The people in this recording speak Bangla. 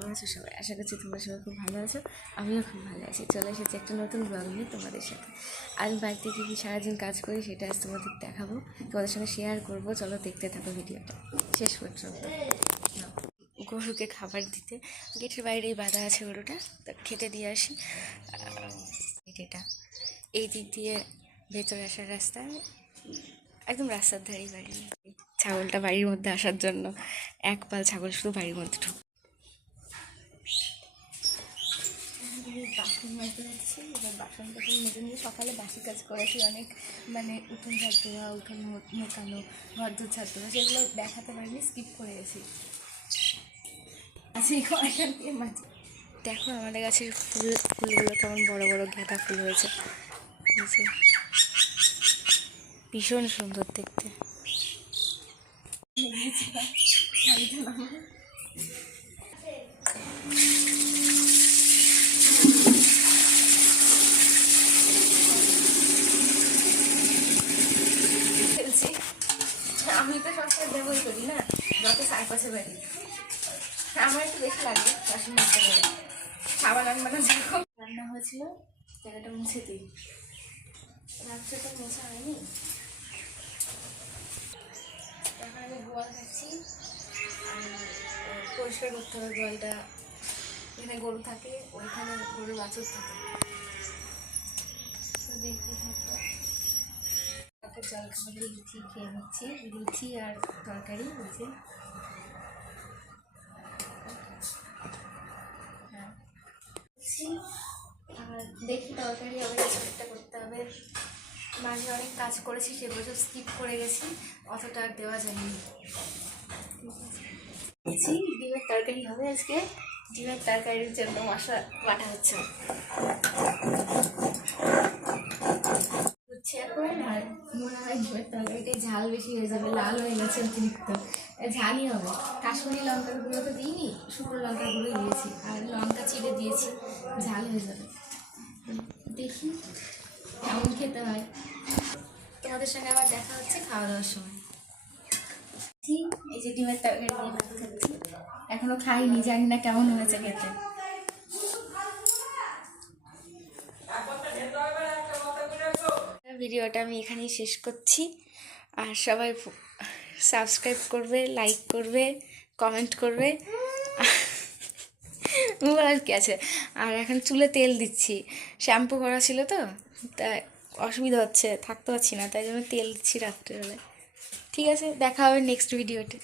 কেমন আছো সবাই? আশা করছি তোমরা সবাই খুব ভালো আছো। আমিও খুব ভালো আছি। চলে এসেছি একটা নতুন ব্লগ নিয়ে তোমাদের সাথে। আমি বাড়িতে কী সারাদিন কাজ করি সেটা আজ তোমাদের দেখাবো, তোমাদের সঙ্গে শেয়ার করবো। চলো দেখতে থাকো ভিডিওটা শেষ পর্যন্ত। গরুকে খাবার দিতে গেটের বাইরেই বাঁধা আছে গরুটা, তা খেতে দিয়ে আসি। এটা এই দিক দিয়ে ভেতরে আসার রাস্তায়, একদম রাস্তার ধারেই বাড়ি। ছাগলটা বাড়ির মধ্যে আসার জন্য এক পাল ছাগল শুধু বাড়ির মধ্যে বাসন মাজতে যাচ্ছি। এবার বাসন টাসন মেজে নিয়ে সকালে বাসি কাজ করেছি অনেক, মানে উঠোন ঝাড় দেওয়া, উঠোন মোকানো, ঘর দূর ঝাড় দেওয়া, সেগুলো দেখাতে পারিনি, স্কিপ করে গেছি। আচ্ছা এখান দিয়ে মাঝে দেখো আমাদের গাছের ফুলগুলো কেমন বড় বড় গাঁদা ফুল হয়েছে, ভীষণ সুন্দর দেখতে। আমি তো সবসময় ব্যবহার করি না, যত চারপাশে বাড়ি আমার একটু বেশি লাগবে বাসন মাজতে গেলে। খাবার রান্না যখন রান্না হয়েছিল জায়গাটা মুছে দিই, রাত্রে তো মোছা হয়নি। এখন আমি গোয়াল খাচ্ছি, আর পরিষ্কার করতে হবে গোয়ালটা। যেখানে গরু থাকে ওইখানে গরুর বাছুর থাকে, তো দেখতে থাকবো। জল খাবারে লুচি খেয়ে নিচ্ছি, লুচি আর তরকারি হয়েছে। আর দেখি তরকারি হবে, একটা করতে হবে। মাঝে অনেক কাজ করেছি, সেগুলো সব স্কিপ করে গেছি, অতটা আর দেওয়া যায়নি। ডিমের তরকারি হবে আজকে। ডিমের তরকারির জন্য মশলা বাটা হচ্ছে এখন। আর মনে হয় ডিমের তরকারিটাই ঝাল বেশি হয়ে যাবে, লাল হয়ে গেছে অতিরিক্ত, ঝালই হবে। কাশ্মীরি লঙ্কার গুঁড়ো তো দিইনি, শুকনো লঙ্কার গুঁড়ো দিয়েছি, আর লঙ্কা চিড়ে দিয়েছি, ঝাল হয়ে যাবে। দেখি কেমন খেতে হয়। তোমাদের সঙ্গে আবার দেখা হচ্ছে খাওয়া দাওয়ার সময়। এই যে ডিমের তরকারি নিয়ে ভাত খাচ্ছি, এখনো খাইনি, জানি না কেমন হয়েছে খেতে। ভিডিওটা আমি এখানেই শেষ করছি, আর সবাই সাবস্ক্রাইব করবে, লাইক করবে, কমেন্ট করবে, আর কি আছে। আর এখন চুলে তেল দিচ্ছি, শ্যাম্পু করা ছিল তো, তাই অসুবিধা হচ্ছে, থাকতে পারছি না, তাই জন্য তেল দিচ্ছি রাত্রেবেলায়। ঠিক আছে, দেখা হবে নেক্সট ভিডিওতে।